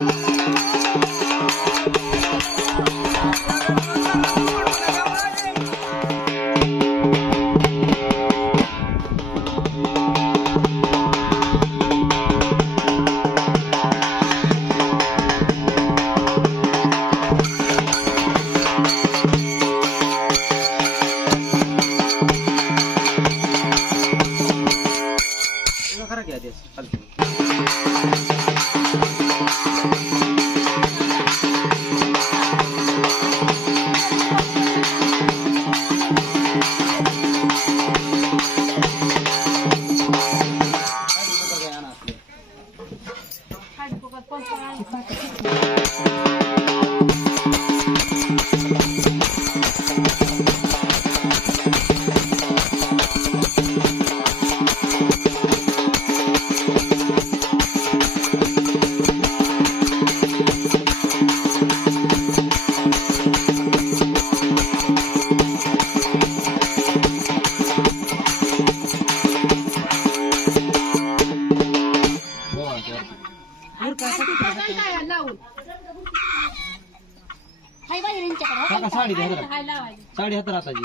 करा गाडी साडी हातात हाताची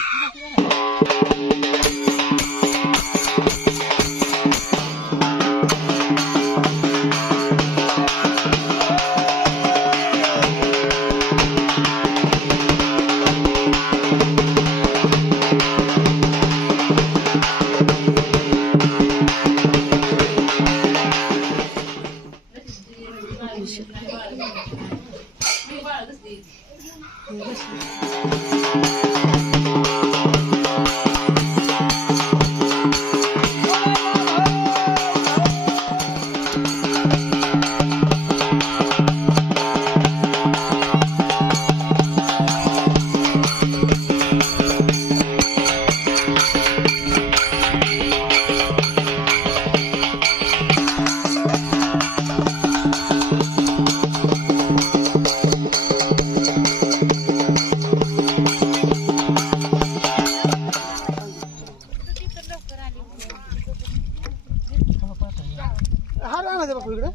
हा राहणार बापू इकडे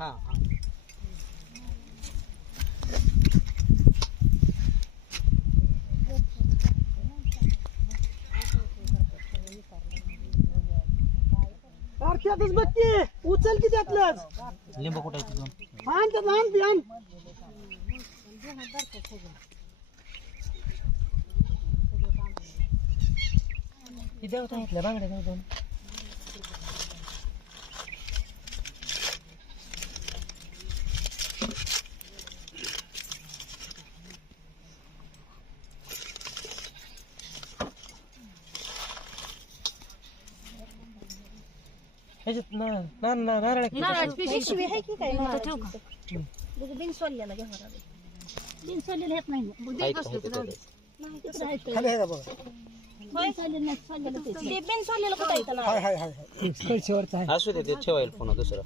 हा सारख्यातच बघ की उचल की त्यातलंच. लिंब कुठं आहे तुझं आण त्यात आण ती आण. पिशवी. आहे की काय? ठेव का? बिन सोललेला घ्या बिन सोललेलं येत नाही. आहे का? आहे का? नाही तिकडं आहे ते. खाली आहे का बघा? नाही, सोललेलं ते. ते बिन सोललेलं कुठं येतं ना हाय हाय हाय हाय. कळशीवरचं आहे. असू दे ते ठेवायला पुन्हा दुसरं.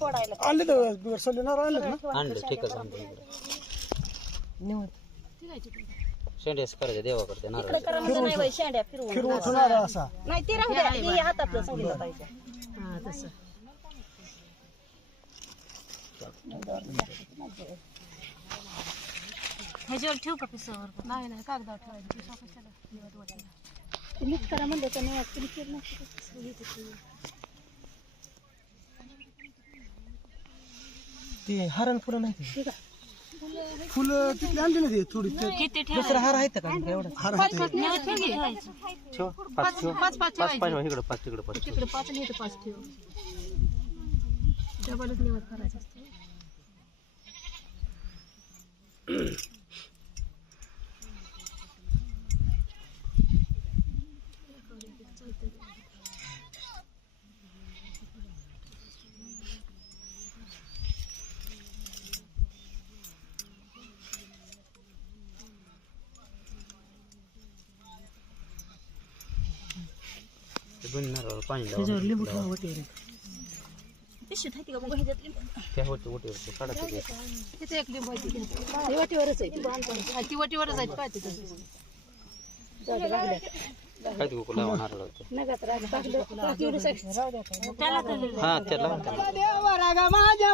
फोडायला. आणले तर बिगर सोडले आणले ना? आणलं ठीकच आणलं इकडे शेंड्यास करायचं देवा करते नारळ. इकडं करा म्हणजे नाही बाई, शेंड्या फिरवून फिरवून ठेवणार असा. नाही ते राहू द्या हे हातातलं संगीता ताईच्या. ह्याच्यावर ठेवू का पिसावर? नाही नाही कागदावर ठेवायचं. पिसा कशाला? निवड वाटायला ते नीट करा म्हणलं तर नाही केलं नाही. ते हारण फुलं नाही फुलं तिथली आणली ना ते थोडी किती दुसरा हार आहेत का एवढा हार आहेत. ठेवायचं ठेव पाच ठेव. पाच पाच पाच पाच इकडं पाच तिकडं पाच तिकडे पाच आणि इथं पाच ठेव. डबलच निवड करायचं असतं ते दोन नारळ पाणी का बघू? ह्याच्यातली? त्या होते ओटीवरचे काढा ते. तिथे एक लिंब आहे ती वाटीवरच आहे ती. वटीवरच आहे. काय ते गोकुळ लावा नारळ होते. त्याला तर हा त्याला. देवा रागा माझ्या